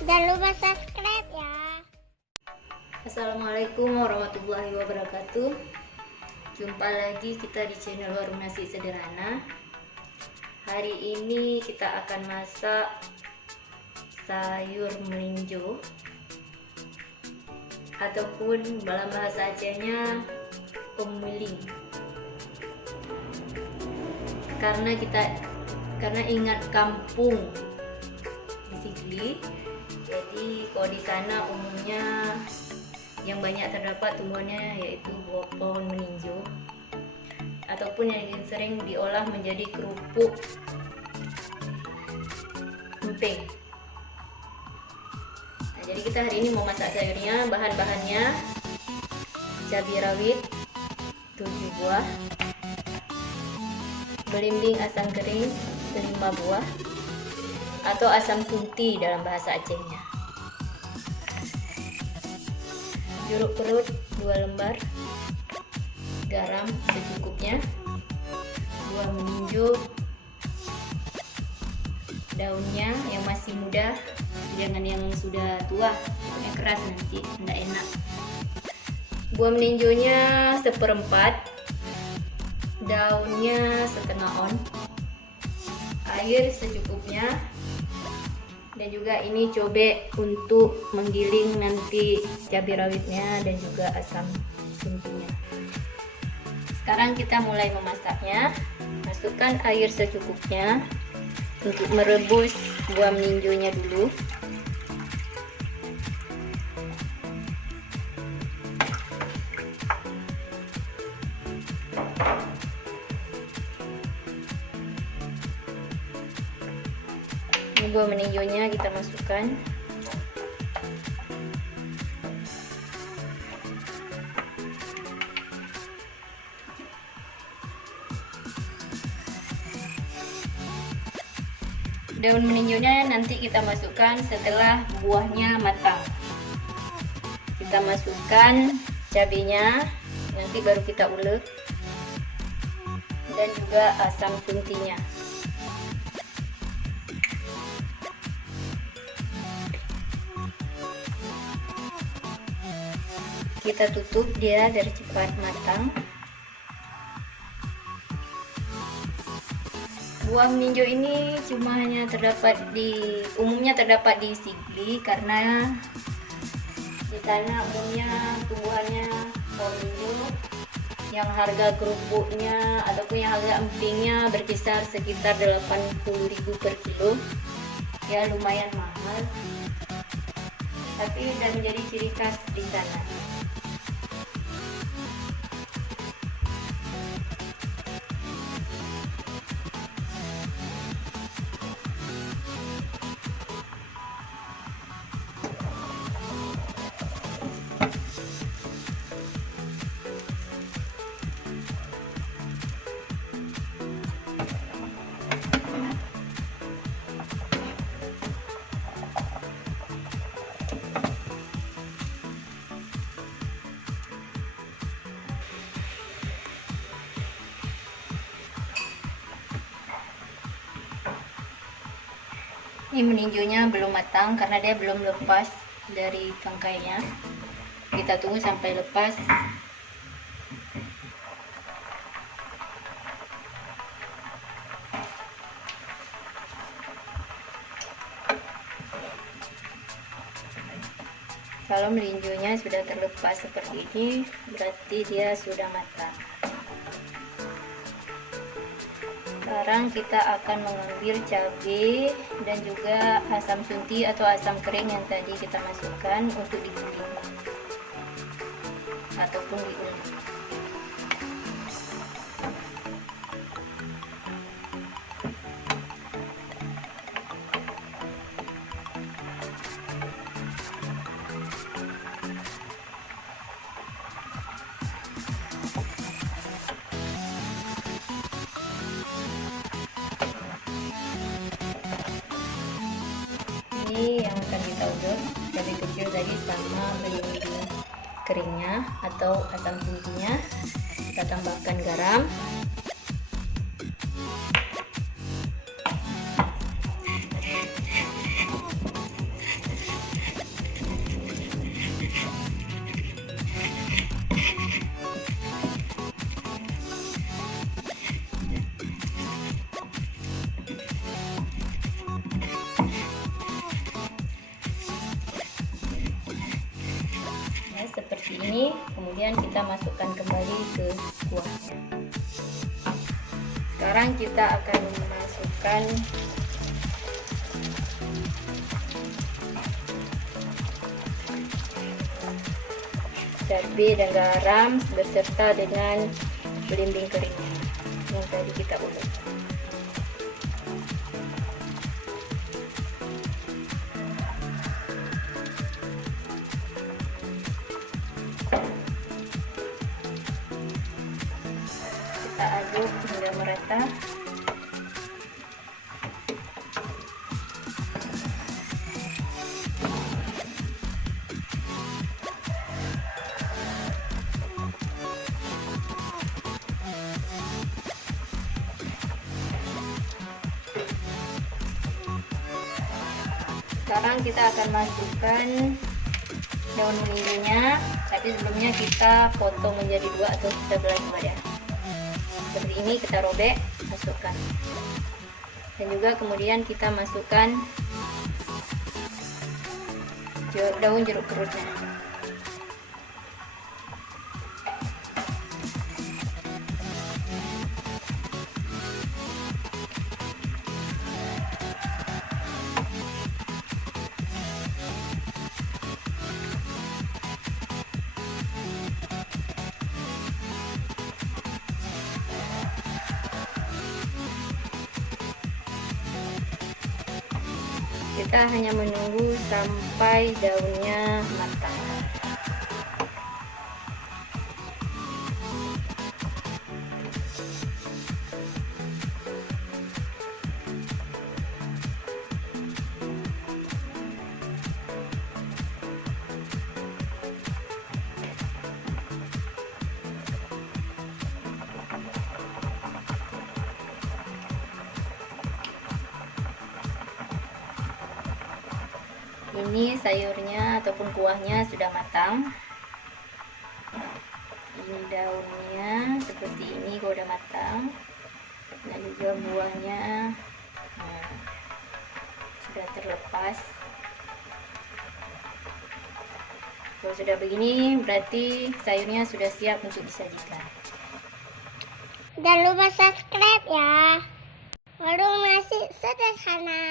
Jangan lupa subscribe ya. Assalamualaikum warahmatullahi wabarakatuh. Jumpa lagi kita di channel Warung Nasi Sederhana. Hari ini kita akan masak sayur melinjo, ataupun dalam bahasa Acehnya pemuling. Karena ingat kampung di Sigli, jadi kalau di sana umumnya yang banyak terdapat tumbuhannya yaitu buah pohon melinjo, ataupun yang sering diolah menjadi kerupuk emping. Nah, jadi kita hari ini mau masak sayurnya. Bahan-bahannya cabai rawit 7 buah, belimbing asam kering 5 buah atau asam tunti dalam bahasa Acehnya, jeruk perut 2 lembar, garam secukupnya, buah melinjo, daunnya yang masih muda, jangan yang sudah tua, yang keras nanti tidak enak. Buah melinjonya 1/4, daunnya setengah on, air secukupnya, dan juga ini cobek untuk menggiling nanti cabai rawitnya dan juga asam tuntinya. Sekarang kita mulai memasaknya. Masukkan air secukupnya untuk merebus buah melinjonya dulu. Ini buah melinjonya kita masukkan. Daun melinjonya nanti kita masukkan setelah buahnya matang. Kita masukkan cabenya, nanti baru kita ulek, dan juga asam tuntinya. Kita tutup dia biar cepat matang. Buah melinjo ini umumnya terdapat di Sigli, karena di sana umumnya tumbuhannya pohon melinjo yang harga kerupuknya ataupun yang harga empingnya berkisar sekitar 80.000 per kilo. Ya lumayan mahal, tapi sudah menjadi ciri khas di sana. Ini melinjonya belum matang karena dia belum lepas dari tangkainya. Kita tunggu sampai lepas. Kalau melinjonya sudah terlepas seperti ini, berarti dia sudah matang. Sekarang kita akan mengambil cabai dan juga asam sunti atau asam kering yang tadi kita masukkan untuk digiling ataupun diulek. Ini yang akan kita ulek, cabai kecil tadi sama belimbing keringnya atau asam tuntinya. Kita tambahkan garam, ini, kemudian kita masukkan kembali ke kuahnya. Sekarang kita akan masukkan cabai dan garam beserta dengan belimbing keringnya yang tadi kita ulek. Kita aduk hingga merata. Sekarang kita akan masukkan daun kemanginya, tapi sebelumnya kita potong menjadi 2 atau kita belah dua ya. Seperti ini kita robek, masukkan. Dan juga kemudian kita masukkan daun jeruk kerutnya. Kita hanya menunggu sampai daunnya matang. Ini sayurnya ataupun kuahnya sudah matang. Ini daunnya seperti ini kalau udah matang. Dan juga buahnya sudah terlepas. Kalau sudah begini berarti sayurnya sudah siap untuk disajikan. Jangan lupa subscribe ya. Warung nasi sederhana.